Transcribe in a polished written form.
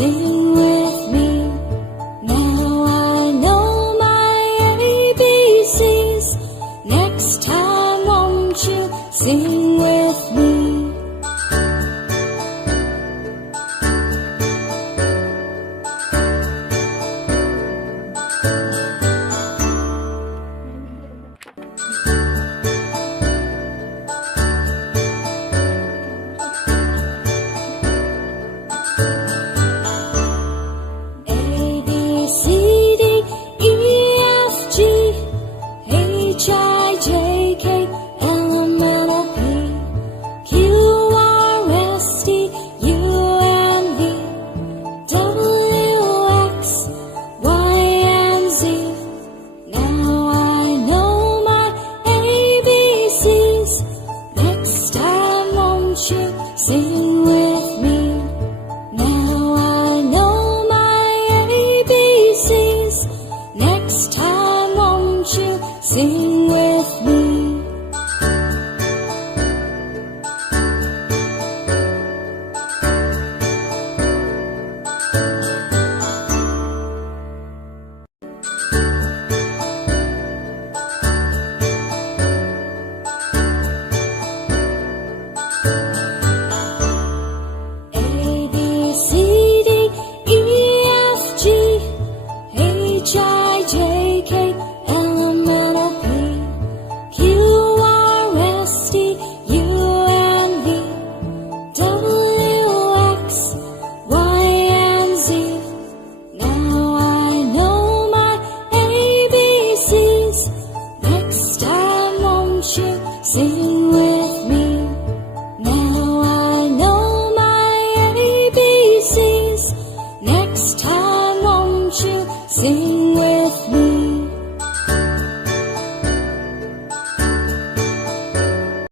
Sing with me. Now I know my ABCs. Next time won't you sing with me? Sing with me. Now I know my ABCs. Next time won't you sing with me? Sing with me. Now I know my ABCs. Next time won't you sing